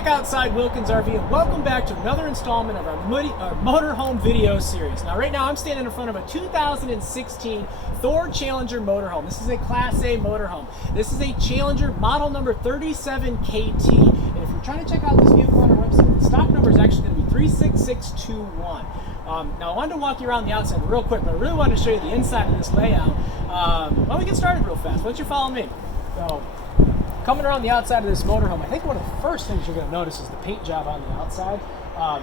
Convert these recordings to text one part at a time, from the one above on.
back outside Wilkins RV and welcome back to another installment of our motorhome video series. Now right now I'm standing in front of a 2016 Thor Challenger motorhome. This is a Class A motorhome. This is a Challenger model number 37KT. And if you're trying to check out this vehicle on our website, the stock number is actually going to be 36621. Now I wanted to walk you around the outside real quick, but I really wanted to show you the inside of this layout. Why don't we get started real fast? Why don't you follow me? So, coming around the outside of this motorhome, I think one of the first things you're going to notice is the paint job on the outside.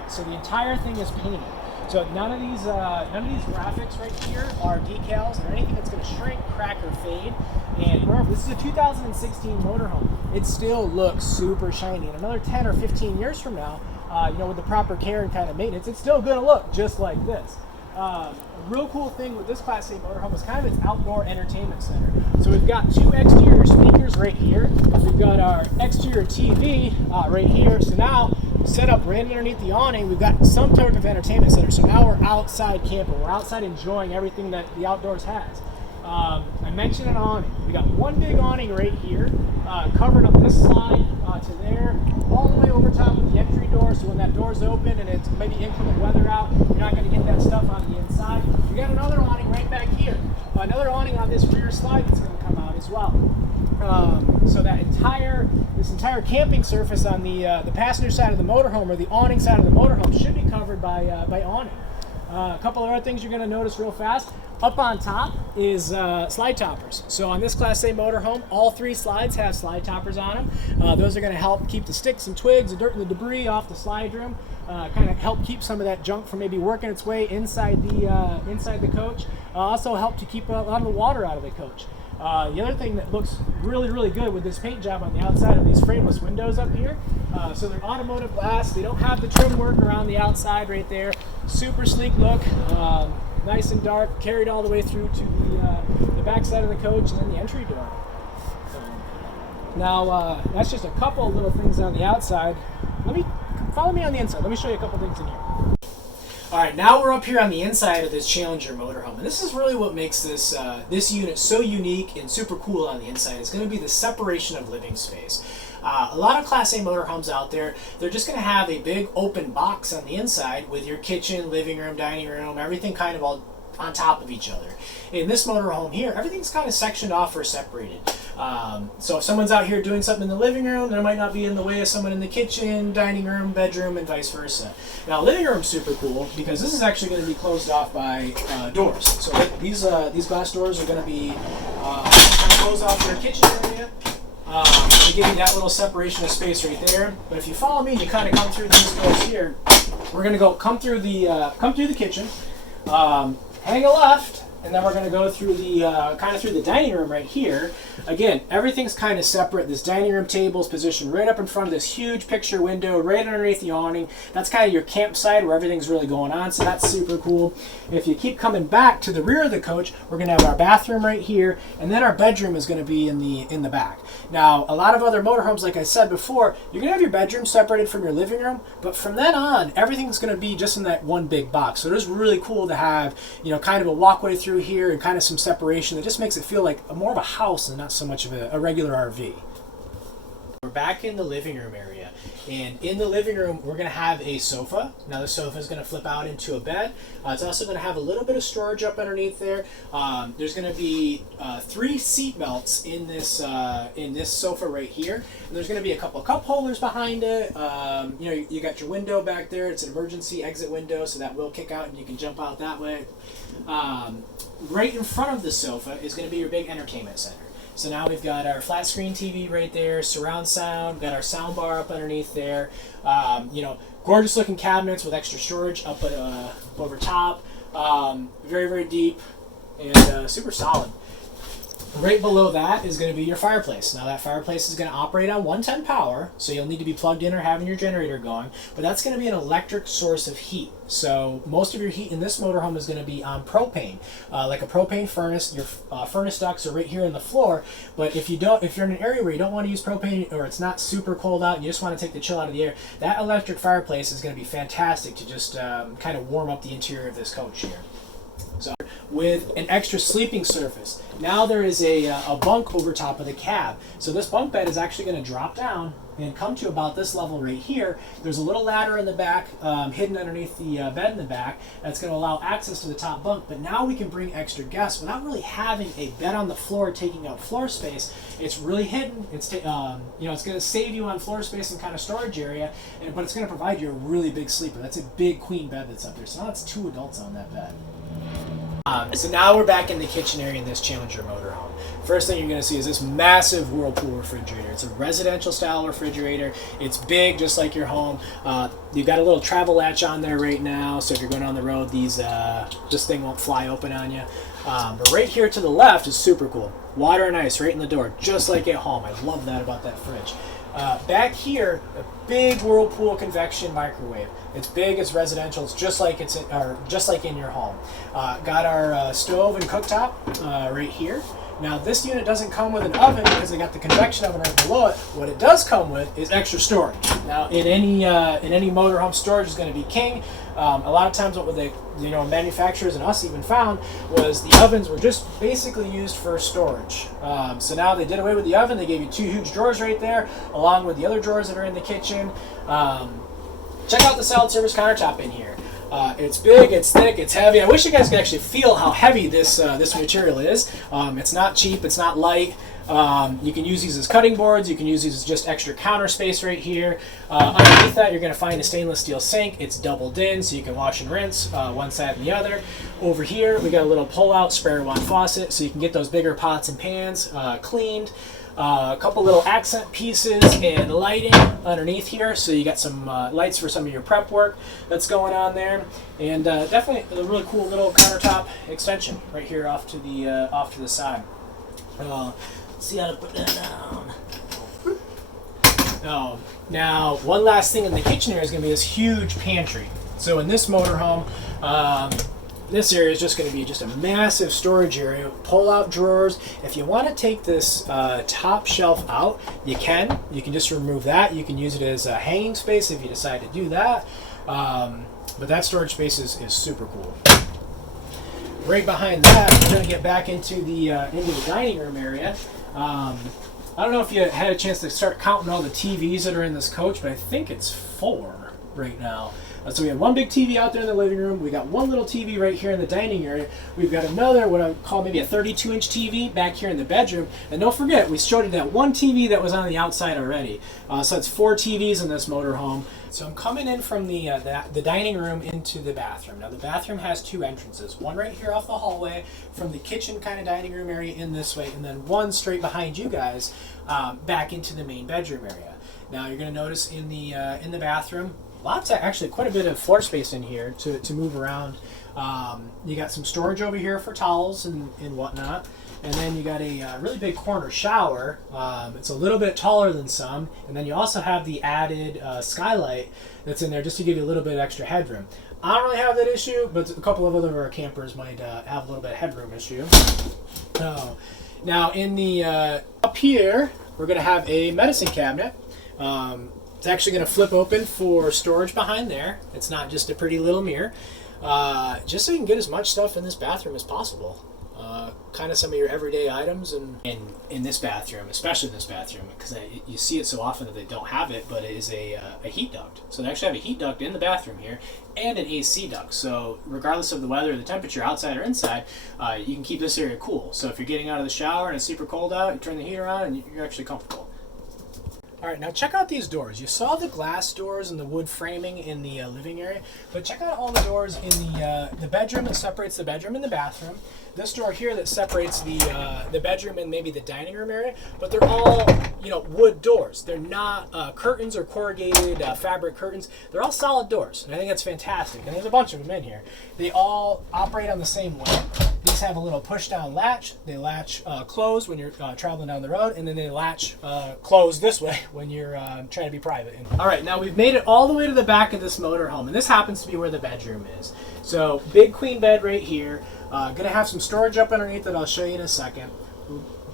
So the entire thing is painted. So none of these graphics right here are decals or anything that's going to shrink, crack, or fade. And remember, this is a 2016 motorhome. It still looks super shiny. And another 10 or 15 years from now, with the proper care and kind of maintenance, it's still going to look just like this. A real cool thing with this Class A motorhome is kind of its outdoor entertainment center. So we've got two exterior speakers right here. We've got our exterior TV right here. So now, set up right underneath the awning, we've got some sort of entertainment center. So now we're outside camping. We're outside enjoying everything that the outdoors has. I mentioned an awning. We got one big awning right here, covered up this slide to there, all the way over top of the entry door. So when that door's open and it's maybe inclement weather out, you're not going to get that stuff on the inside. We got another awning right back here. Another awning on this rear slide that's going to come out as well. So that this entire camping surface on the passenger side of the motorhome or the awning side of the motorhome should be covered by awning. A couple of other things you're going to notice real fast. Up on top is slide toppers. So on this Class A motorhome, all three slides have slide toppers on them. Those are going to help keep the sticks and twigs, the dirt and the debris off the slide room. Kind of help keep some of that junk from maybe working its way inside the coach. Also help to keep a lot of the water out of the coach. The other thing that looks really, really good with this paint job on the outside of these frameless windows up here, so they're automotive glass. They don't have the trim work around the outside right there. Super sleek look, nice and dark, carried all the way through to the back side of the coach and then the entry door. Now, that's just a couple of little things on the outside. Follow me on the inside. Let me show you a couple things in here. All right, now we're up here on the inside of this Challenger motorhome, and this is really what makes this unit so unique and super cool on the inside. It's going to be the separation of living space. A lot of Class A motorhomes out there, they're just going to have a big open box on the inside with your kitchen, living room, dining room, everything kind of all on top of each other. In this motorhome here, everything's kind of sectioned off or separated. So if someone's out here doing something in the living room, there might not be in the way of someone in the kitchen, dining room, bedroom, and vice versa. Now, living room's super cool because this is actually going to be closed off by doors. So these glass doors are going to be kind of closed off your kitchen area. To give you that little separation of space right there. But if you follow me, you kind of come through these doors here. We're going to come through the kitchen. Hang a left, and then we're going to go through the dining room right here. Again, everything's kind of separate. This dining room table is positioned right up in front of this huge picture window, right underneath the awning. That's kind of your campsite where everything's really going on, so that's super cool. And if you keep coming back to the rear of the coach, we're going to have our bathroom right here, and then our bedroom is going to be in the back. Now, a lot of other motorhomes, like I said before, you're going to have your bedroom separated from your living room, but from then on, everything's going to be just in that one big box. So it is really cool to have, kind of a walkway through here and kind of some separation that just makes it feel like more of a house and not so much of a regular RV. We're back in the living room area, and in the living room we're going to have a sofa. Now the sofa is going to flip out into a bed. It's also going to have a little bit of storage up underneath there. There's going to be 3 seat belts in this sofa right here, and there's going to be a couple of cup holders behind it. You got your window back there. It's an emergency exit window, so that will kick out and you can jump out that way. Right in front of the sofa is going to be your big entertainment center. So now we've got our flat screen TV right there, surround sound, got our sound bar up underneath there, gorgeous looking cabinets with extra storage up over top, very, very deep and super solid. Right below that is going to be your fireplace. Now that fireplace is going to operate on 110 power, so you'll need to be plugged in or having your generator going, but that's going to be an electric source of heat. So most of your heat in this motorhome is going to be on propane, like a propane furnace. Your furnace ducts are right here in the floor, but if you're in an area where you don't want to use propane or it's not super cold out and you just want to take the chill out of the air, that electric fireplace is going to be fantastic to just kind of warm up the interior of this coach here. So with an extra sleeping surface. Now there is a bunk over top of the cab. So this bunk bed is actually going to drop down and come to about this level right here. There's a little ladder in the back, hidden underneath the bed in the back, that's going to allow access to the top bunk. But now we can bring extra guests without really having a bed on the floor taking up floor space. It's really hidden. It's it's going to save you on floor space and kind of storage area, but it's going to provide you a really big sleeper. That's a big queen bed that's up there. So now it's 2 adults on that bed. So now we're back in the kitchen area in this Challenger motorhome. First thing you're going to see is this massive Whirlpool refrigerator. It's a residential style refrigerator. It's big, just like your home. You've got a little travel latch on there right now, so if you're going on the road, this thing won't fly open on you. But right here to the left is super cool. Water and ice right in the door, just like at home. I love that about that fridge. Back here, a big Whirlpool convection microwave. It's big, it's residential, it's just like in your home. Got our stove and cooktop right here. Now this unit doesn't come with an oven because they got the convection oven right below it. What it does come with is extra storage. Now in any motorhome, storage is going to be king. A lot of times what the manufacturers and us even found was the ovens were just basically used for storage. So now they did away with the oven. They gave you 2 huge drawers right there, along with the other drawers that are in the kitchen. Check out the solid surface countertop in here. It's big, it's thick, it's heavy. I wish you guys could actually feel how heavy this material is. It's not cheap, it's not light. You can use these as cutting boards. You can use these as just extra counter space right here. Underneath that, you're going to find a stainless steel sink. It's doubled in, so you can wash and rinse one side and the other. Over here, we got a little pull-out sprayer wand faucet, so you can get those bigger pots and pans cleaned. A couple little accent pieces and lighting underneath here, so you got some lights for some of your prep work that's going on there, and definitely a really cool little countertop extension right here off to the side. See how to put that down. Now, one last thing in the kitchen area is going to be this huge pantry. So in this motorhome, this area is just going to be just a massive storage area, pull-out drawers. If you want to take this top shelf out, you can. You can just remove that. You can use it as a hanging space if you decide to do that. But that storage space is super cool. Right behind that, we're going to get back into the dining room area. I don't know if you had a chance to start counting all the TVs that are in this coach, but I think it's 4 right now. So we have one big TV out there in the living room. We got one little TV right here in the dining area. We've got another, what I would call maybe a 32-inch TV back here in the bedroom. And don't forget, we showed you that one TV that was on the outside already. So that's 4 TVs in this motorhome. So I'm coming in from the dining room into the bathroom. Now the bathroom has 2 entrances. One right here off the hallway from the kitchen kind of dining room area in this way, and then one straight behind you guys back into the main bedroom area. Now you're going to notice in the bathroom, actually quite a bit of floor space in here to move around. You got some storage over here for towels and whatnot. And then you got a really big corner shower. It's a little bit taller than some. And then you also have the added skylight that's in there just to give you a little bit of extra headroom. I don't really have that issue, but a couple of other campers might have a little bit of headroom issue. Now in the up here, we're going to have a medicine cabinet. It's actually going to flip open for storage behind there. It's not just a pretty little mirror. Just so you can get as much stuff in this bathroom as possible. Kind of some of your everyday items and in this bathroom, especially in this bathroom, because you see it so often that they don't have it, but it is a heat duct. So they actually have a heat duct in the bathroom here and an AC duct. So regardless of the weather or the temperature outside or inside, you can keep this area cool. So if you're getting out of the shower and it's super cold out, you turn the heater on and you're actually comfortable. All right, now check out these doors. You saw the glass doors and the wood framing in the living area, but check out all the doors in the bedroom that separates the bedroom and the bathroom. This door here that separates the bedroom and maybe the dining room area, but they're all wood doors. They're not curtains or corrugated fabric curtains. They're all solid doors, and I think that's fantastic. And there's a bunch of them in here. They all operate on the same way. These have a little push-down latch. They latch closed when you're traveling down the road, and then they latch closed this way when you're trying to be private. All right, now we've made it all the way to the back of this motorhome, and this happens to be where the bedroom is. So big queen bed right here. Gonna have some storage up underneath that I'll show you in a second.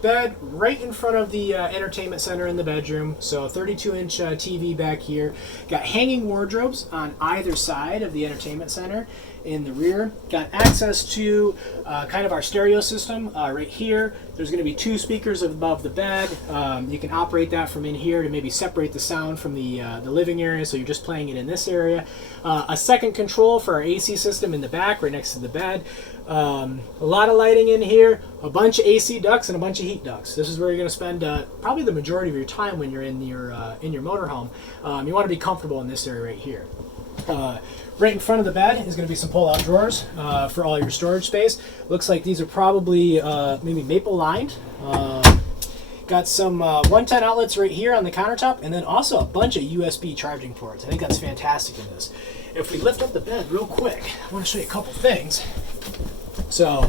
Bed right in front of the entertainment center in the bedroom. So 32-inch TV back here. Got hanging wardrobes on either side of the entertainment center. in the rear. Got access to kind of our stereo system right here. There's going to be 2 speakers above the bed. You can operate that from in here to maybe separate the sound from the living area, so you're just playing it in this area. A second control for our AC system in the back, right next to the bed. A lot of lighting in here, a bunch of AC ducts and a bunch of heat ducts. This is where you're going to spend probably the majority of your time when you're in your motorhome. You want to be comfortable in this area right here. Right in front of the bed is going to be some pull-out drawers for all your storage space. Looks like these are probably maybe maple lined. Got some 110 outlets right here on the countertop, and then also a bunch of USB charging ports. I think that's fantastic in this. If we lift up the bed real quick, I want to show you a couple things. So,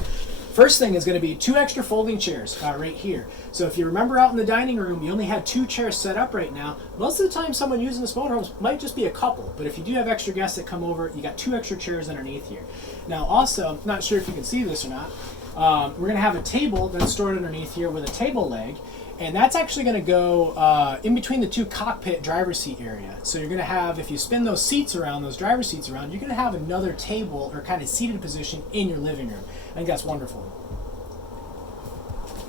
first thing is going to be 2 extra folding chairs right here. So if you remember out in the dining room, you only had 2 chairs set up right now. Most of the time someone using this motorhome might just be a couple, but if you do have extra guests that come over, you got 2 extra chairs underneath here. Now also, I'm not sure if you can see this or not, we're going to have a table that's stored underneath here with a table leg, and that's actually going to go in between the 2 cockpit driver's seat area. So you're going to have, if you spin those seats around, those driver's seats around, you're going to have another table or kind of seated position in your living room. I think that's wonderful.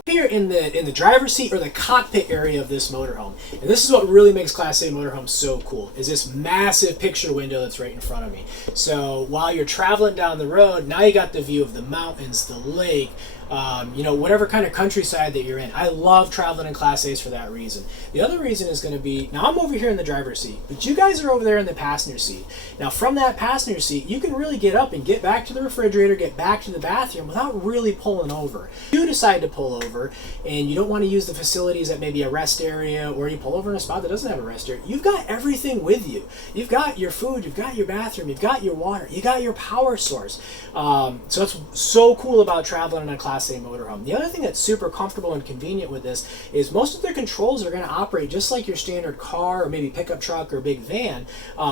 Here in the driver's seat or the cockpit area of this motorhome, and this is what really makes Class A motorhomes so cool, is this massive picture window that's right in front of me. So while you're traveling down the road, now you got the view of the mountains, the lake, whatever kind of countryside that you're in. I love traveling in Class A's for that reason. The other reason is going to be, now I'm over here in the driver's seat, but you guys are over there in the passenger seat. Now from that passenger seat, you can really get up and get back to the refrigerator, get back to the bathroom without really pulling over. If you decide to pull over and you don't want to use the facilities at maybe a rest area, or you pull over in a spot that doesn't have a rest area, you've got everything with you. You've got your food, you've got your bathroom, you've got your water, you got your power source. So that's so cool about traveling in a Class A motorhome. The other thing that's super comfortable and convenient with this is most of their controls are going to operate just like your standard car or maybe pickup truck or big van.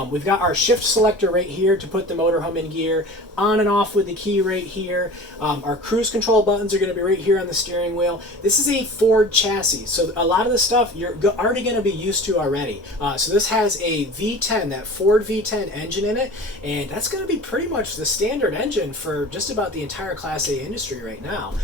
We've got our shift selector right here to put the motorhome in gear, on and off with the key right here. Our cruise control buttons are going to be right here on the steering wheel. This is a Ford chassis, so a lot of the stuff you're already going to be used to already. So this has a V10, that Ford V10 engine in it, and that's going to be pretty much the standard engine for just about the entire Class A industry right now.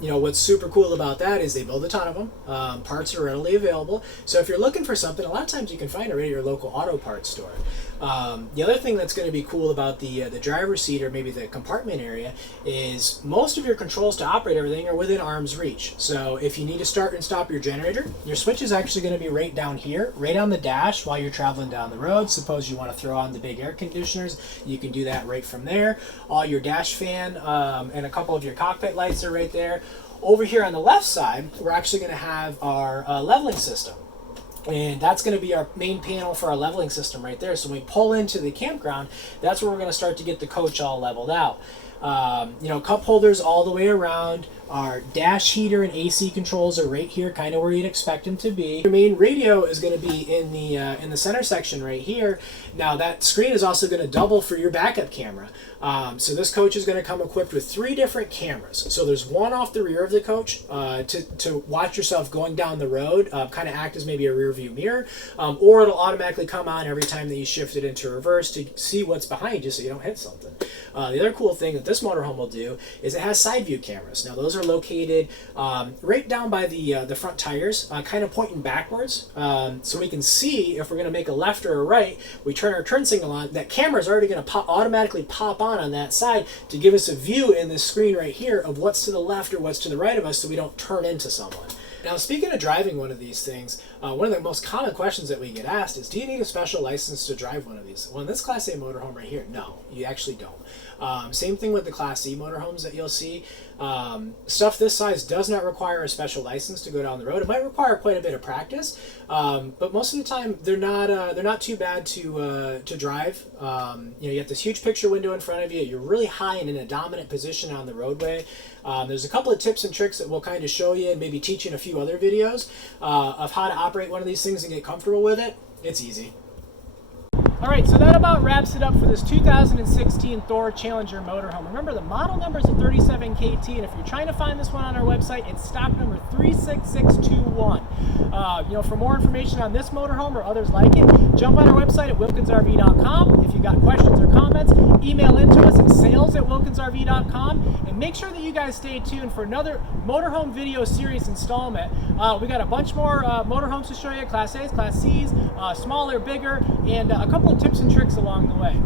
What's super cool about that is they build a ton of them. Parts are readily available. So if you're looking for something, a lot of times you can find it right at your local auto parts store. The other thing that's going to be cool about the driver's seat or maybe the compartment area is most of your controls to operate everything are within arm's reach. So if you need to start and stop your generator, your switch is actually going to be right down here, right on the dash while you're traveling down the road. Suppose you want to throw on the big air conditioners, you can do that right from there. All your dash fan and a couple of your cockpit lights are right there. Over here on the left side, we're actually going to have our leveling system. And that's going to be our main panel for our leveling system right there. So when we pull into the campground, that's where we're going to start to get the coach all leveled out. Cup holders all the way around. Our dash heater and AC controls are right here, kind of where you'd expect them to be. Your main radio is going to be in the center section right here. Now that screen is also going to double for your backup camera. So this coach is going to come equipped with 3 different cameras. So there's one off the rear of the coach to watch yourself going down the road, kind of act as maybe a rear view mirror, or it'll automatically come on every time that you shift it into reverse to see what's behind you so you don't hit something. The other cool thing that this motorhome will do is it has side view cameras. Now those are located right down by the front tires, kind of pointing backwards, so we can see if we're going to make a left or a right. We turn our turn signal on, that camera is already going to automatically pop on that side to give us a view in this screen right here of what's to the left or what's to the right of us so we don't turn into someone. Now, speaking of driving one of these things, one of the most common questions that we get asked is, do you need a special license to drive one of these? Well, in this Class A motorhome right here, no, you actually don't. Same thing with the Class C motorhomes that you'll see. Stuff this size does not require a special license to go down the road. It might require quite a bit of practice, but most of the time they're not too bad to drive. You have this huge picture window in front of you. You're really high and in a dominant position on the roadway. There's a couple of tips and tricks that we'll kind of show you and maybe teach in a few other videos of how to operate one of these things and get comfortable with it. It's easy. All right, so that about wraps it up for this 2016 Thor Challenger motorhome. Remember, the model number is a 37KT, and if you're trying to find this one on our website, it's stock number 36621. For more information on this motorhome or others like it, jump on our website at wilkinsrv.com. If you got questions or comments, email into us at sales@wilkinsrv.com, and make sure that you guys stay tuned for another motorhome video series installment. We got a bunch more motorhomes to show you, Class A's, Class C's, smaller, bigger, and a couple of tips and tricks along the way.